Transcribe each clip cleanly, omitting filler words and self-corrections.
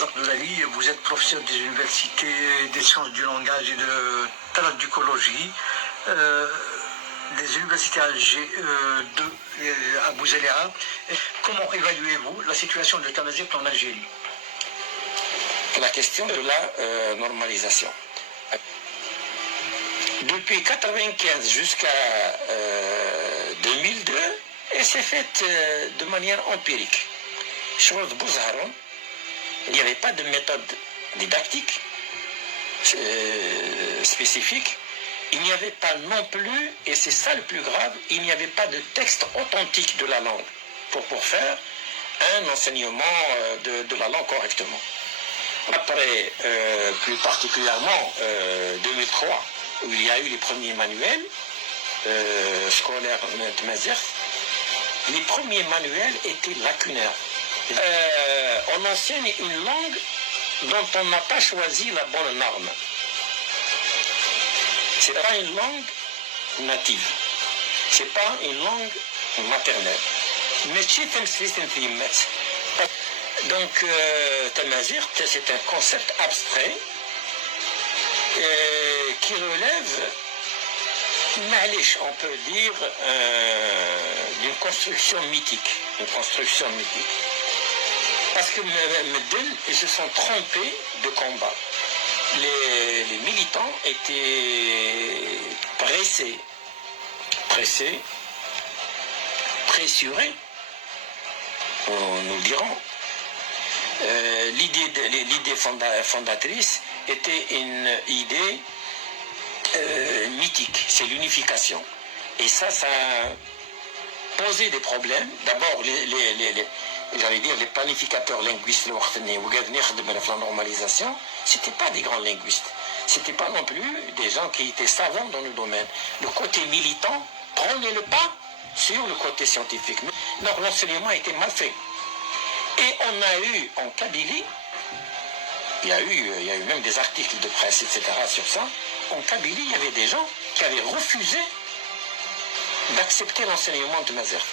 Abdelrazak Doulali, vous êtes professeur des universités des sciences du langage et de traducologie, des universités Alger 2 à Bouzelera. Comment évaluez-vous la situation de Tamazight en Algérie? La question de la normalisation. Depuis 1995 jusqu'à 2002, elle s'est faite de manière empirique. Chose Bouzharon, il n'y avait pas de méthode didactique spécifique. Il n'y avait pas non plus, et c'est ça le plus grave, il n'y avait pas de texte authentique de la langue pour faire un enseignement de la langue correctement. Après, plus particulièrement 2003, où il y a eu les premiers manuels scolaires de Tamazight, les premiers manuels étaient lacunaires. On enseigne une langue dont on n'a pas choisi la bonne norme. Ce n'est pas une langue native. Ce n'est pas une langue maternelle. Mais donc, Tamazight, c'est un concept abstrait qui relève, on peut dire, d'une construction mythique. Une construction mythique. Parce que Medel, ils se sont trompés de combat. Les militants étaient pressurés, nous le dirons. L'idée fondatrice était une idée mythique, c'est l'unification. Et ça a posé des problèmes. D'abord, j'allais dire, les planificateurs linguistes, la normalisation, ce n'étaient pas des grands linguistes. Ce n'étaient pas non plus des gens qui étaient savants dans le domaine. Le côté militant prenait le pas sur le côté scientifique. Donc l'enseignement était mal fait. Et on a eu en Kabylie, il y a eu même des articles de presse, etc. sur ça. En Kabylie, il y avait des gens qui avaient refusé d'accepter l'enseignement de Tamazight.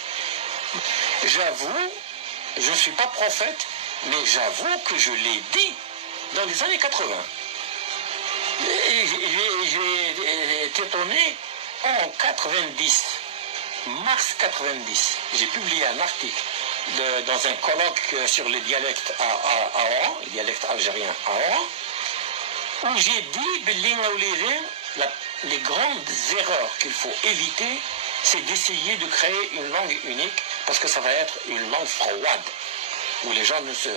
J'avoue, je ne suis pas prophète, mais j'avoue que je l'ai dit dans les années 80. Et j'ai été étonné en 90, mars 90. J'ai publié un article dans un colloque sur les dialectes à Oran, les dialectes algériens à Oran, où j'ai dit les grandes erreurs qu'il faut éviter, c'est d'essayer de créer une langue unique, parce que ça va être une langue froide, où les gens ne se...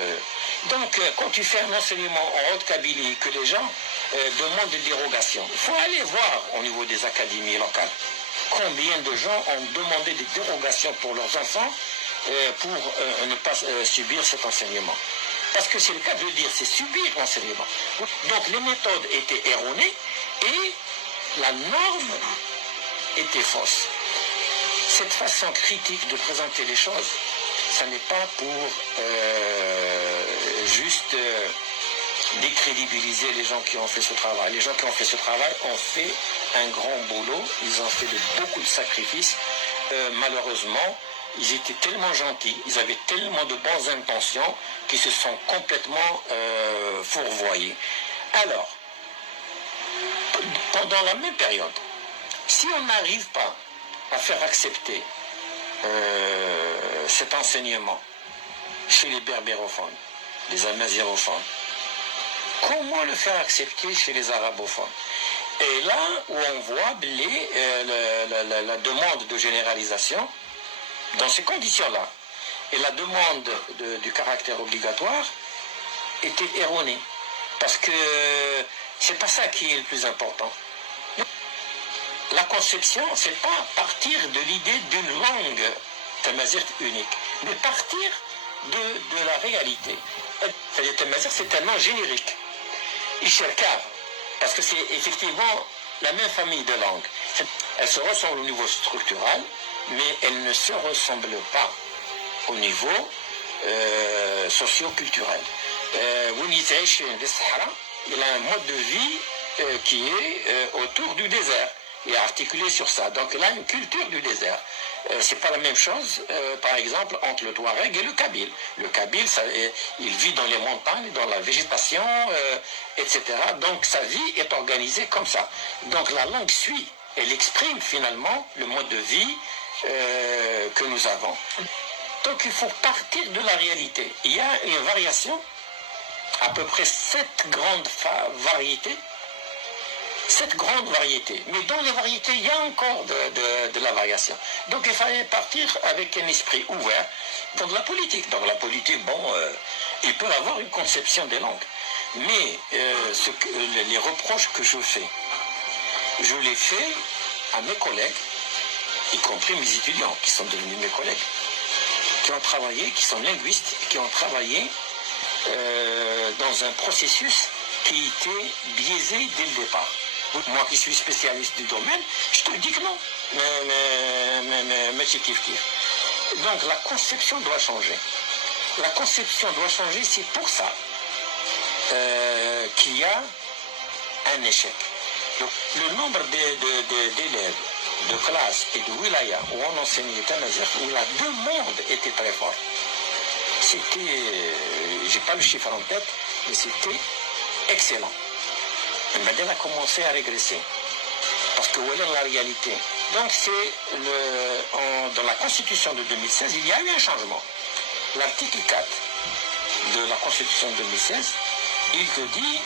Donc, quand tu fais un enseignement en Haute-Kabylie, que les gens demandent des dérogations, il faut aller voir au niveau des académies locales combien de gens ont demandé des dérogations pour leurs enfants pour ne pas subir cet enseignement. Parce que c'est le cas de le dire, c'est subir l'enseignement. Donc, les méthodes étaient erronées et la norme était fausse. Cette façon critique de présenter les choses, ça n'est pas pour juste décrédibiliser les gens qui ont fait ce travail. Les gens qui ont fait ce travail ont fait un grand boulot, ils ont fait beaucoup de sacrifices. Malheureusement, ils étaient tellement gentils, ils avaient tellement de bonnes intentions qu'ils se sont complètement fourvoyés. Alors, pendant la même période, si on n'arrive pas à faire accepter cet enseignement chez les berbérophones, les amazigophones, comment le faire accepter chez les arabophones? Et là où on voit la demande de généralisation, dans ces conditions-là, et la demande du caractère obligatoire était erronée. Parce que c'est pas ça qui est le plus important. La conception, c'est pas partir de l'idée d'une langue Tamazight unique, mais partir de la réalité. C'est-à-dire Tamazight, c'est un nom générique. Isherkar, parce que c'est effectivement la même famille de langues. Elles se ressemblent au niveau structural, mais elles ne se ressemblent pas au niveau socio-culturel. Il a un mode de vie qui est autour du désert. et articulé sur ça. Donc il a une culture du désert. C'est pas la même chose, par exemple, entre le Touareg et le Kabyle. Le Kabyle, il vit dans les montagnes, dans la végétation, etc. Donc sa vie est organisée comme ça. Donc la langue suit, elle exprime finalement le mode de vie que nous avons. Donc il faut partir de la réalité. Il y a une variation, à peu près 7 grandes variétés. 7 grandes variétés. Mais dans les variétés, il y a encore de la variation. Donc il fallait partir avec un esprit ouvert dans de la politique. Dans la politique, bon, il peut avoir une conception des langues. Mais les reproches que je fais, je les fais à mes collègues, y compris mes étudiants qui sont devenus mes collègues, qui ont travaillé, qui sont linguistes, qui ont travaillé dans un processus qui était biaisé dès le départ. Moi qui suis spécialiste du domaine, je te dis que non. Mais c'est kiff kiff. Donc la conception doit changer. La conception doit changer, c'est pour ça qu'il y a un échec. Donc, le nombre d'élèves, de classes et de wilayas où on enseignait Tamazight, où la demande était très forte, c'était, j'ai pas le chiffre en tête, mais c'était excellent. Maintenant, on a commencé à régresser. Parce que voilà la réalité. Donc, dans la Constitution de 2016, il y a eu un changement. L'article 4 de la Constitution de 2016, il te dit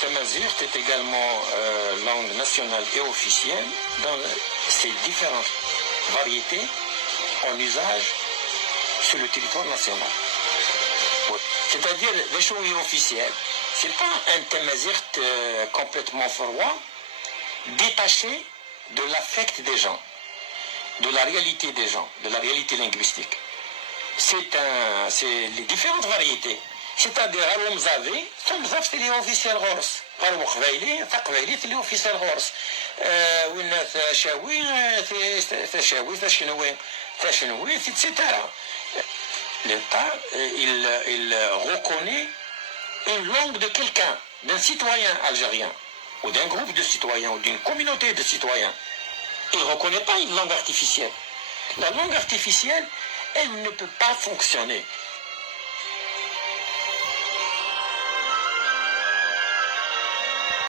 Tamazight est également langue nationale et officielle dans ces différentes variétés en usage sur le territoire national. C'est-à-dire, les choses officielles. Ce n'est pas un Tamazight complètement froid, détaché de l'affect des gens, de la réalité des gens, de la réalité linguistique. C'est les différentes variétés. C'est-à-dire, Al-Mzavi, c'est l'officiel Horse. Al-Mukhvaili, c'est l'officiel Horse. Tachenoui, etc. L'État, il reconnaît une langue de quelqu'un, d'un citoyen algérien, ou d'un groupe de citoyens, ou d'une communauté de citoyens. Il ne reconnaît pas une langue artificielle. La langue artificielle, elle ne peut pas fonctionner.